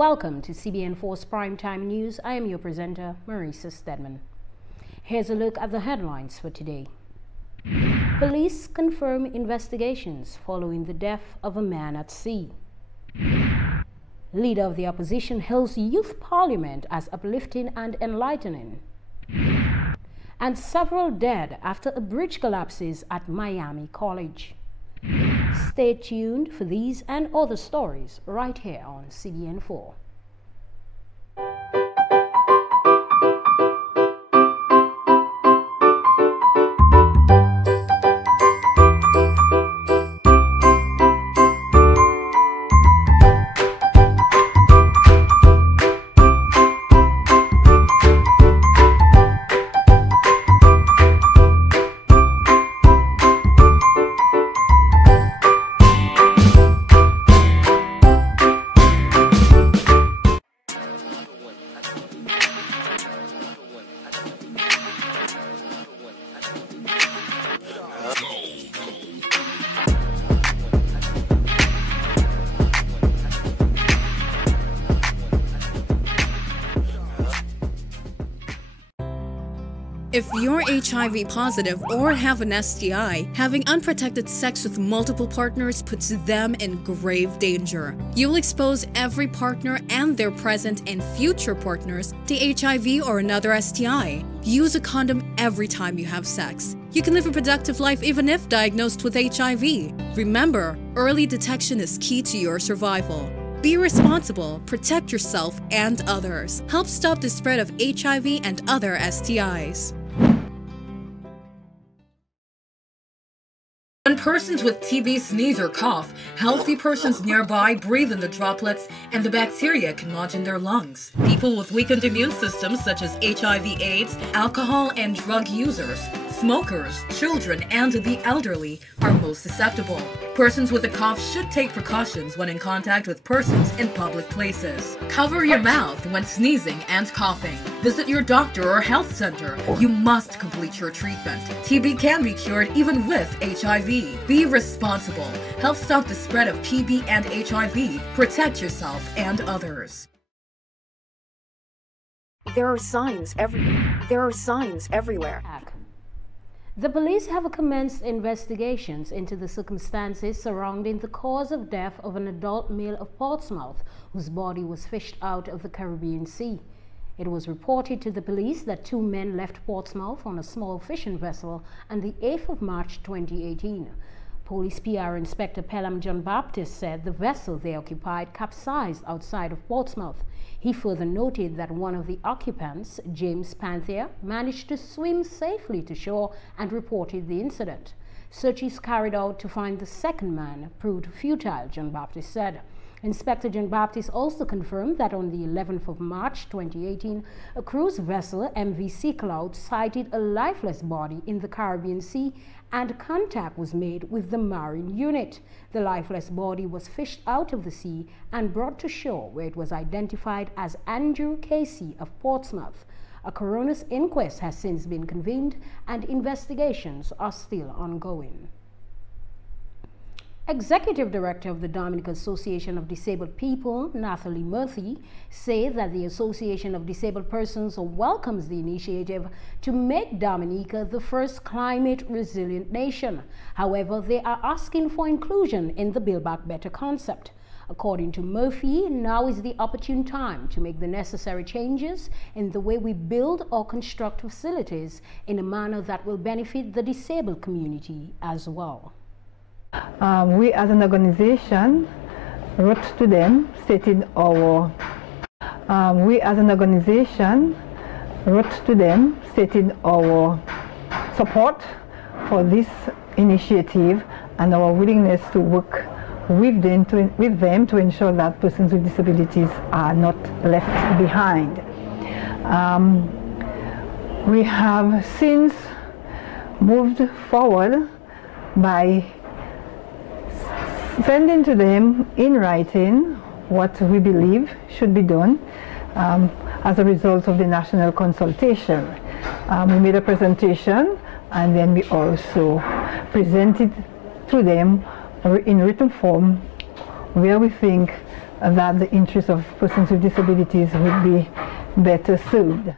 Welcome to CBN4's Primetime News. I am your presenter, Marisa Stedman. Here's a look at the headlines for today. Police confirm investigations following the death of a man at sea. Leader of the opposition hails youth parliament as uplifting and enlightening. And several dead after a bridge collapses at Miami College. Stay tuned for these and other stories right here on CBN4. If you're HIV positive or have an STI, having unprotected sex with multiple partners puts them in grave danger. You'll expose every partner and their present and future partners to HIV or another STI. Use a condom every time you have sex. You can live a productive life even if diagnosed with HIV. Remember, early detection is key to your survival. Be responsible, protect yourself and others. Help stop the spread of HIV and other STIs. When persons with TB sneeze or cough, healthy persons nearby breathe in the droplets and the bacteria can lodge in their lungs. People with weakened immune systems such as HIV/AIDS, alcohol and drug users, smokers, children, and the elderly are most susceptible. Persons with a cough should take precautions when in contact with persons in public places. Cover your mouth when sneezing and coughing. Visit your doctor or health center. You must complete your treatment. TB can be cured even with HIV. Be responsible. Help stop the spread of TB and HIV. Protect yourself and others. There are signs everywhere. The police have commenced investigations into the circumstances surrounding the cause of death of an adult male of Portsmouth whose body was fished out of the Caribbean Sea. It was reported to the police that two men left Portsmouth on a small fishing vessel on the 8th of March 2018. Police PR Inspector Pelham John Baptist said the vessel they occupied capsized outside of Portsmouth. He further noted that one of the occupants, James Panthea, managed to swim safely to shore and reported the incident. Searches carried out to find the second man proved futile, John Baptist said. Inspector John Baptist also confirmed that on the 11th of March 2018, a cruise vessel, MV Sea Cloud, sighted a lifeless body in the Caribbean Sea and contact was made with the marine unit. The lifeless body was fished out of the sea and brought to shore, where it was identified as Andrew Casey of Portsmouth. A coroner's inquest has since been convened and investigations are still ongoing. Executive Director of the Dominica Association of Disabled People, Nathalie Murphy, said that the Association of Disabled Persons welcomes the initiative to make Dominica the first climate-resilient nation. However, they are asking for inclusion in the Build Back Better concept. According to Murphy, now is the opportune time to make the necessary changes in the way we build or construct facilities in a manner that will benefit the disabled community as well. We as an organization wrote to them stating our support for this initiative and our willingness to work with them to ensure that persons with disabilities are not left behind. We have since moved forward by sending to them in writing what we believe should be done as a result of the national consultation. We made a presentation and then we also presented to them in written form where we think that the interests of persons with disabilities would be better served.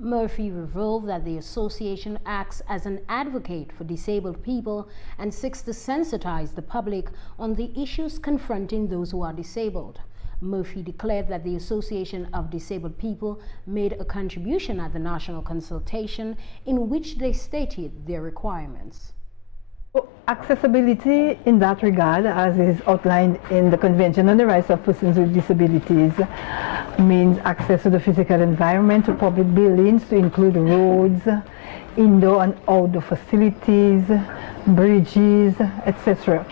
Murphy revealed that the association acts as an advocate for disabled people and seeks to sensitize the public on the issues confronting those who are disabled. Murphy declared that the Association of Disabled People made a contribution at the national consultation in which they stated their requirements. Accessibility in that regard, as is outlined in the Convention on the Rights of Persons with Disabilities, means access to the physical environment, to public buildings, to include roads, indoor and outdoor facilities, bridges, etc.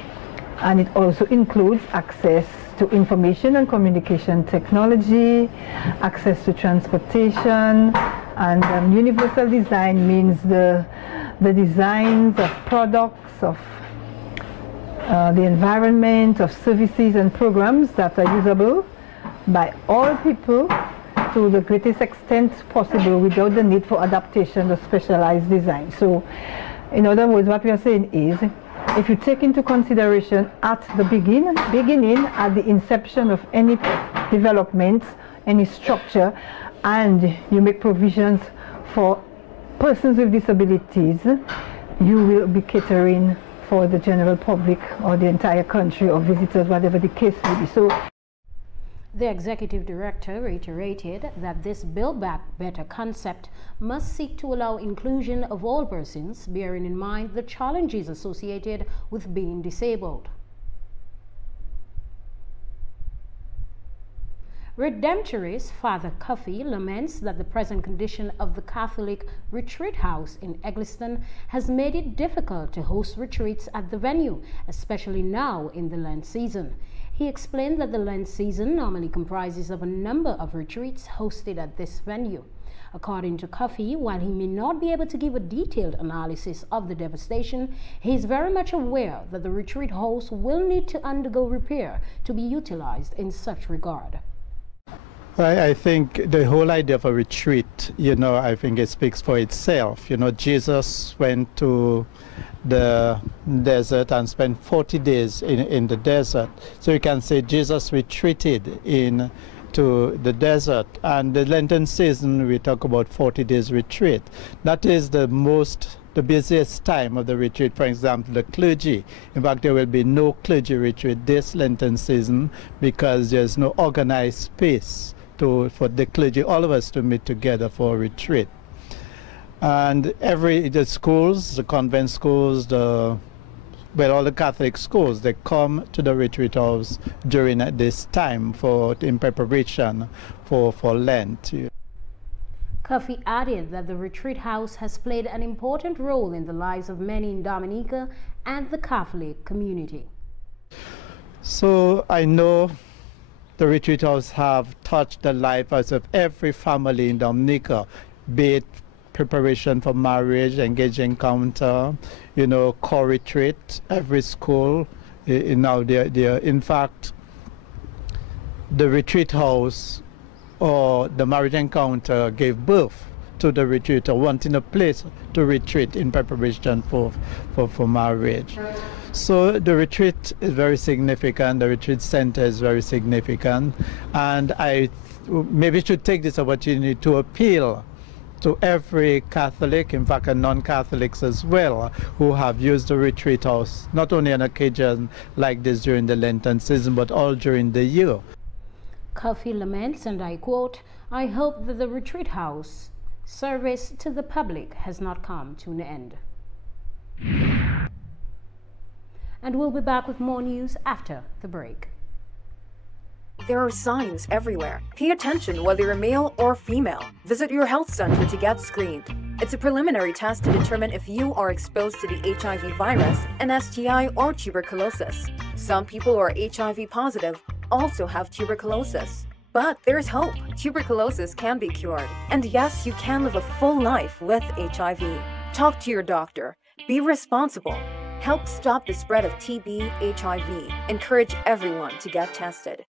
And it also includes access to information and communication technology, access to transportation, and universal design means the designs of products, of the environment, of services and programs that are usable by all people to the greatest extent possible without the need for adaptation or specialized design. So, in other words, what we are saying is, if you take into consideration at the beginning, at the inception of any development, any structure, and you make provisions for persons with disabilities, you will be catering for the general public or the entire country or visitors, whatever the case may be. So, the executive director reiterated that this Build Back Better concept must seek to allow inclusion of all persons, bearing in mind the challenges associated with being disabled. Redemptorist Father Cuffey laments that the present condition of the Catholic Retreat House in Eggleston has made it difficult to host retreats at the venue, especially now in the Lent season. He explained that the Lent season normally comprises of a number of retreats hosted at this venue. According to Cuffey, while he may not be able to give a detailed analysis of the devastation, he is very much aware that the retreat house will need to undergo repair to be utilized in such regard. I think the whole idea of a retreat, I think it speaks for itself. Jesus went to the desert and spent 40 days in the desert. So you can say Jesus retreated to the desert. And the Lenten season, we talk about 40 days retreat. That is the busiest time of the retreat. For example, the clergy. In fact, there will be no clergy retreat this Lenten season because there's no organized space for the clergy, all of us, to meet together for a retreat. And the schools, the convent schools, all the Catholic schools, they come to the retreat house during this time in preparation for Lent. Cuffey added that the retreat house has played an important role in the lives of many in Dominica and the Catholic community. So I know the retreat house have touched the lives of every family in Dominica, be it preparation for marriage, engage encounter, core retreat, every school. Now in fact, the retreat house or the marriage encounter gave birth to the retreat, or wanting a place to retreat in preparation for marriage. So the retreat is very significant, the retreat center is very significant, and I maybe should take this opportunity to appeal to every Catholic, in fact, and non-Catholics as well, who have used the retreat house, not only on occasion like this during the Lenten season, but all during the year. Cuffey laments, and I quote, "I hope that the retreat house service to the public has not come to an end." And we'll be back with more news after the break. There are signs everywhere. Pay attention whether you're male or female. Visit your health center to get screened. It's a preliminary test to determine if you are exposed to the HIV virus, an STI, or tuberculosis. Some people who are HIV positive also have tuberculosis. But there's hope. Tuberculosis can be cured. And yes, you can live a full life with HIV. Talk to your doctor. Be responsible. Help stop the spread of TB, HIV. Encourage everyone to get tested.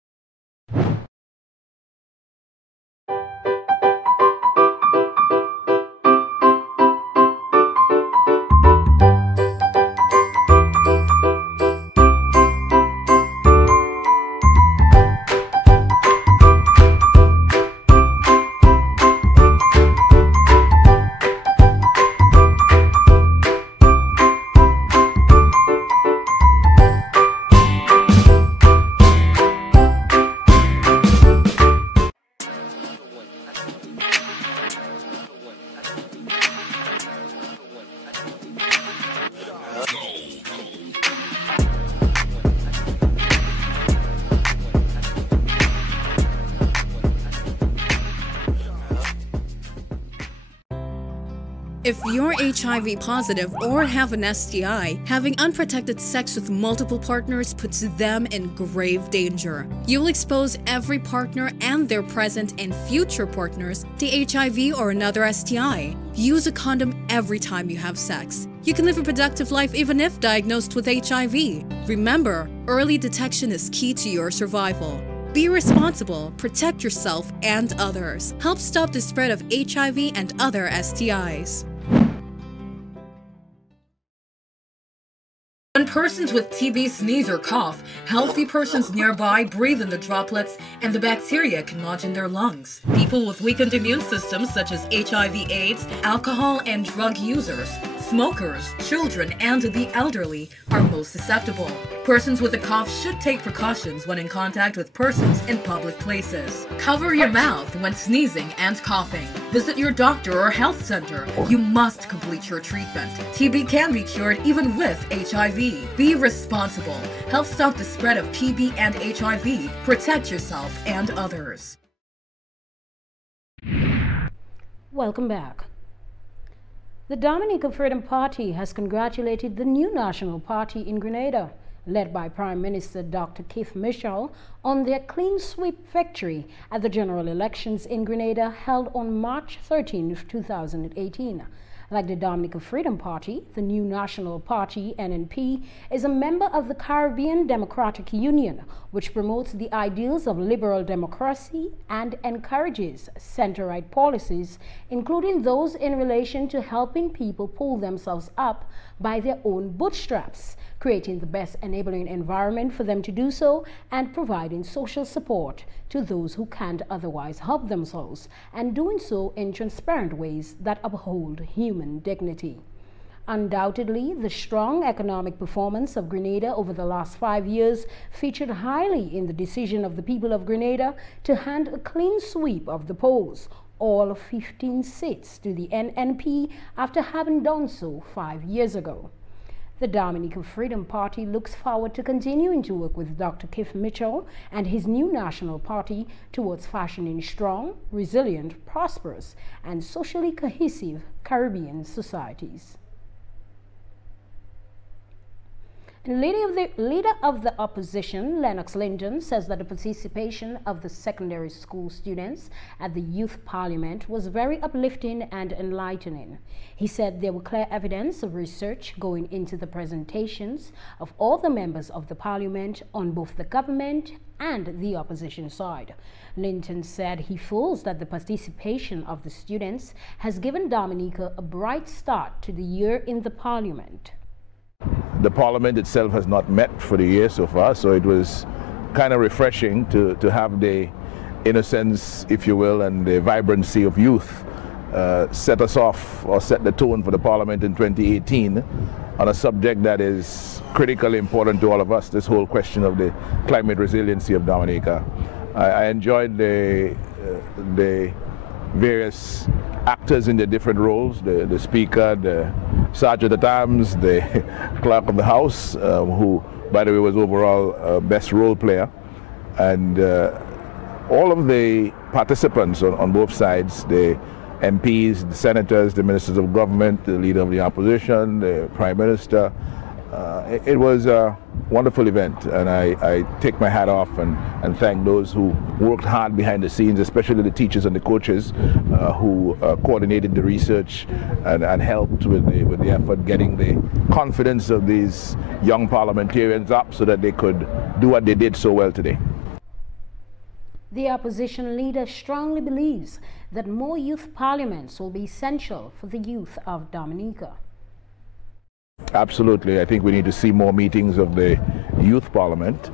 If you're HIV positive or have an STI, having unprotected sex with multiple partners puts them in grave danger. You'll expose every partner and their present and future partners to HIV or another STI. Use a condom every time you have sex. You can live a productive life even if diagnosed with HIV. Remember, early detection is key to your survival. Be responsible, protect yourself and others. Help stop the spread of HIV and other STIs. When persons with TB sneeze or cough, healthy persons nearby breathe in the droplets and the bacteria can lodge in their lungs. People with weakened immune systems such as HIV/AIDS, alcohol and drug users, smokers, children, and the elderly are most susceptible. Persons with a cough should take precautions when in contact with persons in public places. Cover your mouth when sneezing and coughing. Visit your doctor or health center. You must complete your treatment. TB can be cured even with HIV. Be responsible. Help stop the spread of TB and HIV. Protect yourself and others. Welcome back. The Dominica Freedom Party has congratulated the new national party in Grenada, led by Prime Minister Dr. Keith Mitchell, on their clean sweep victory at the general elections in Grenada held on March 13, 2018. Like the Dominica Freedom Party, the new national party, NNP, is a member of the Caribbean Democratic Union, which promotes the ideals of liberal democracy and encourages center-right policies, including those in relation to helping people pull themselves up by their own bootstraps, creating the best enabling environment for them to do so, and providing social support to those who can't otherwise help themselves, and doing so in transparent ways that uphold human dignity. Undoubtedly, the strong economic performance of Grenada over the last 5 years featured highly in the decision of the people of Grenada to hand a clean sweep of the polls, all 15 seats, to the NNP after having done so 5 years ago. The Dominica Freedom Party looks forward to continuing to work with Dr. Keith Mitchell and his new national party towards fashioning strong, resilient, prosperous, and socially cohesive Caribbean societies. And leader of the opposition, Lennox Linton, says that the participation of the secondary school students at the Youth Parliament was very uplifting and enlightening. He said there were clear evidence of research going into the presentations of all the members of the Parliament on both the government and the opposition side. Linton said he feels that the participation of the students has given Dominica a bright start to the year in the Parliament. The Parliament itself has not met for the year so far, so it was kind of refreshing to have the innocence, if you will, and the vibrancy of youth set us off, or set the tone for the Parliament in 2018 on a subject that is critically important to all of us, this whole question of the climate resiliency of Dominica. I enjoyed the various actors in their different roles, the Speaker, the Sergeant at Arms, the Clerk of the House, who, by the way, was overall best role player, and all of the participants on both sides, the MPs, the senators, the ministers of government, the leader of the opposition, the Prime Minister. It was a wonderful event, and I take my hat off and thank those who worked hard behind the scenes, especially the teachers and the coaches who coordinated the research and helped with the effort, getting the confidence of these young parliamentarians up so that they could do what they did so well today. The opposition leader strongly believes that more youth parliaments will be essential for the youth of Dominica. Absolutely. I think we need to see more meetings of the youth parliament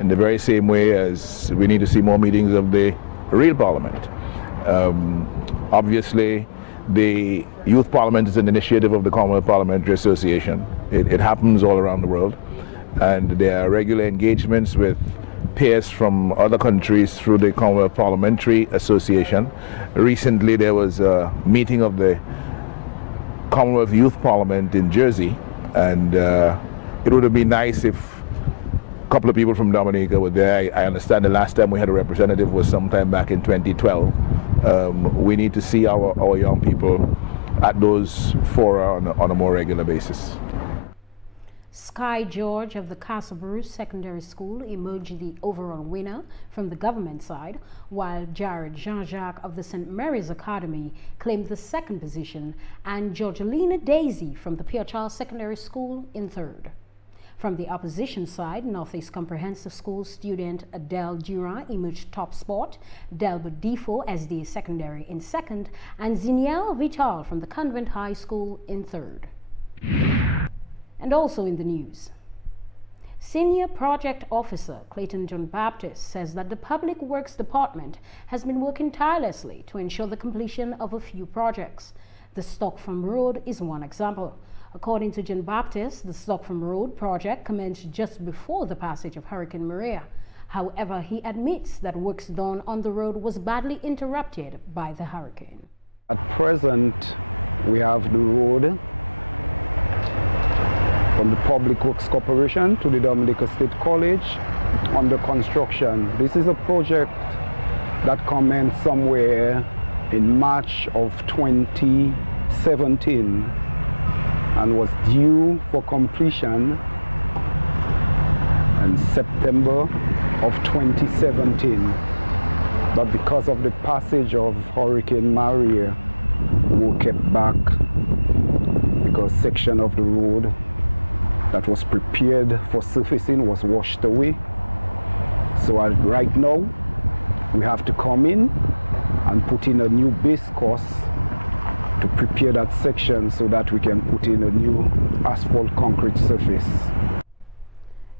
in the very same way as we need to see more meetings of the real parliament. Obviously, the youth parliament is an initiative of the Commonwealth Parliamentary Association. It happens all around the world, and there are regular engagements with peers from other countries through the Commonwealth Parliamentary Association. Recently there was a meeting of the Commonwealth Youth Parliament in Jersey, and it would have been nice if a couple of people from Dominica were there. I understand the last time we had a representative was sometime back in 2012. We need to see our young people at those fora on a more regular basis. Sky George of the Castle Bruce Secondary School emerged the overall winner from the government side, while Jared Jean-Jacques of the St. Mary's Academy claimed the second position, and Georgelina Daisy from the Pierre Charles Secondary School in third. From the opposition side, Northeast Comprehensive School student Adele Durand emerged top spot, Delbert Defo SD Secondary in second, and Ziniel Vital from the Convent High School in third. And also in the news, Senior Project Officer Clayton John Baptist says that the Public Works Department has been working tirelessly to ensure the completion of a few projects. The Stockford Road is one example. According to John Baptist, the Stockford Road project commenced just before the passage of Hurricane Maria. However, he admits that works done on the road was badly interrupted by the hurricane.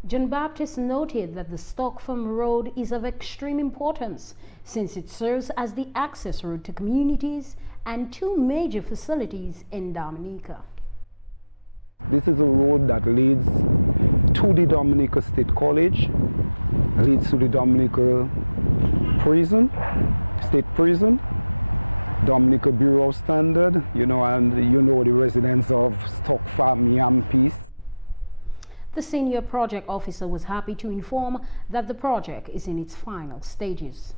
John Baptist noted that the Stockford Road is of extreme importance since it serves as the access road to communities and two major facilities in Dominica. The senior project officer was happy to inform that the project is in its final stages.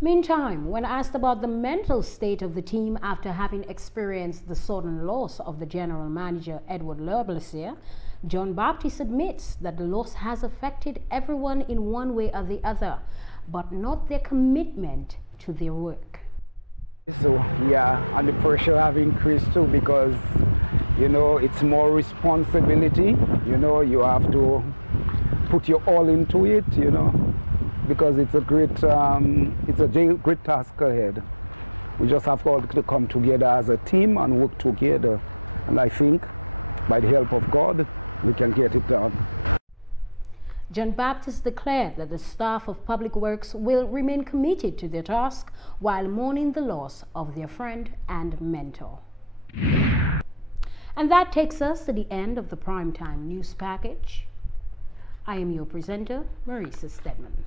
Meantime, when asked about the mental state of the team after having experienced the sudden loss of the general manager Edward Leblasier, John Baptist admits that the loss has affected everyone in one way or the other, but not their commitment to their work. John Baptist declared that the staff of Public Works will remain committed to their task while mourning the loss of their friend and mentor. And that takes us to the end of the Primetime News Package. I am your presenter, Marisa Stedman.